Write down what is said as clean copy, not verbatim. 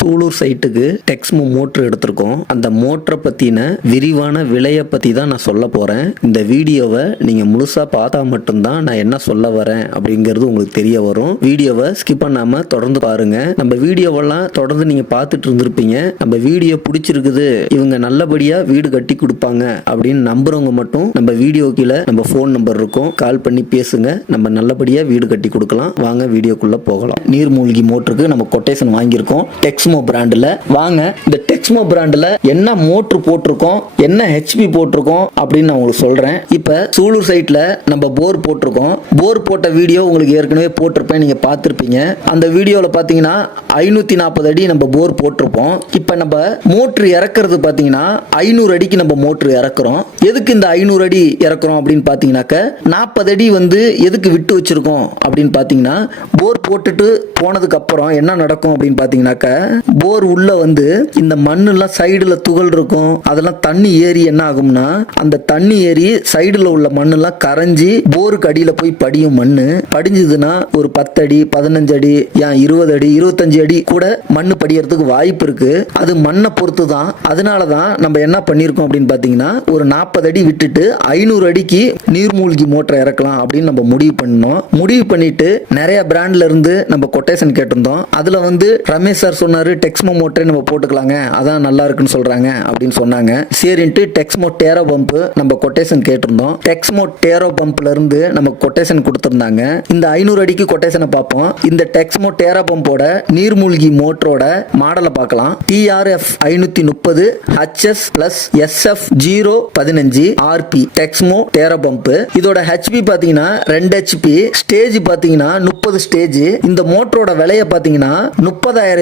சூலூர் சைட்டுக்கு டெக்ஸ்மோ மோட்டர் எடுத்திருக்கோம். அந்த மோட்டரை பற்றின விரிவான விலையை பற்றி தான் நான் சொல்ல போகிறேன். இந்த வீடியோவை நீங்கள் முழுசாக பார்த்தா மட்டும்தான் நான் என்ன சொல்ல வரேன் அப்படிங்கிறது உங்களுக்கு தெரிய வரும். வீடியோவை ஸ்கிப் பண்ணாமல் தொடர்ந்து பாருங்கள். நம்ம வீடியோவெல்லாம் தொடர்ந்து நீங்கள் பார்த்துட்டு இருந்திருப்பீங்க. நம்ம வீடியோ பிடிச்சிருக்குது, இவங்க நல்லபடியாக வீடு கட்டி கொடுப்பாங்க அப்படின்னு நம்புறவங்க மட்டும் நம்ம வீடியோ கீழே நம்ம ஃபோன் நம்பர் இருக்கும், கால் பண்ணி பேசுங்க. நம்ம நல்லபடியாக வீடு கட்டி கொடுக்கலாம். வாங்க வீடியோக்குள்ளே போகலாம். நீர்மூழ்கி மோட்டருக்கு நம்ம கொட்டேஷன் வாங்கியிருக்கோம் டெக்ஸ்மோ பிராண்டில். வாங்க இந்த டெக்ஸ்மோ பிராண்டில் என்ன மோட்ரு போட்டிருக்கோம், என்ன ஹெச்பி போட்டிருக்கோம் அப்படின்னு நான் உங்களுக்கு சொல்கிறேன். இப்போ சூலூர் சைட்டில் நம்ம போர் போட்டிருக்கோம். போர் போட்ட வீடியோ உங்களுக்கு ஏற்கனவே போட்டிருப்பேன், நீங்கள் பார்த்துருப்பீங்க. அந்த வீடியோவில் பார்த்தீங்கன்னா 540 அடி நம்ம போர் போட்டிருப்போம். இப்போ நம்ம மோட்ரு இறக்குறது பார்த்தீங்கன்னா 500 அடிக்கு நம்ம மோட்ரு இறக்குறோம். எதுக்கு இந்த 500 அடி இறக்குறோம் அப்படின்னு பார்த்தீங்கன்னாக்க 40 அடி வந்து எதுக்கு விட்டு வச்சிருக்கோம் அப்படின்னு பார்த்தீங்கன்னா, போர் போட்டுட்டு போனதுக்கு அப்புறம் என்ன நடக்கும் அப்படின்னு பார்த்தீங்கன்னாக்க, போர் உள்ள வந்து இந்த மண்ணெல்லாம் சைடுல துகள் இருக்கும், அதெல்லாம் தண்ணி ஏறி என்ன ஆகும்னா, அந்த தண்ணி ஏறி சைடுல உள்ள மண்ணெல்லாம் கரைஞ்சி போருக்கு அடியில போய் படியும். மண்ணு படிஞ்சதுன்னா ஒரு 10 அடி 15 அடி 20 அடி 25 அடி கூட மண்ணு படியறதுக்கு வாய்ப்பு இருக்கு. அது மண்ணை பொறுத்து தான். அதனாலதான் நம்ம என்ன பண்ணிருக்கோம் அப்படின்னு பாத்தீங்கன்னா, ஒரு 40 அடி விட்டுட்டு 500 அடிக்கு நீர்மூழ்கி மோட்டரை இறக்கலாம் அப்படின்னு நம்ம முடிவு பண்ணோம். முடிவு பண்ணிட்டு நிறைய பிராண்ட்ல இருந்து நம்ம கொட்டேஷன் கேட்டிருந்தோம். அதுல வந்து ரமேஷ் சார் சொன்னாரு, டெக்ஸ்மோ மோட்டரை நம்ம போட்டுக்கலாங்க, அதான் நல்லா இருக்குன்னு சொல்றாங்க அப்படின்னு சொன்னாங்க. சரின்ட்டு டெக்ஸ்மோ டேரோ பம்ப் நம்ம கொட்டேஷன் கேட்டிருந்தோம். டெக்ஸ்மோ டேரோ பம்ப்ல இருந்து நம்ம கொட்டேஷன் கொடுத்திருந்தாங்க. இந்த 500 அடிக்கு கொட்டேஷனை பார்ப்போம். இந்த டெக்ஸ்மோ டேரோ பம்போட நீர்மூழ்கி மோட்டரோட மாடலை பார்க்கலாம். TRF 530 HS plus SF 015 RP Texmo tarot pump. இதோட HP பாத்தீங்கன்னா 2 HP, ஸ்டேஜ் பாத்தீங்கன்னா 30 ஸ்டேஜ். இந்த மோட்டரோட விலையை பாத்தீங்கன்னா 30,000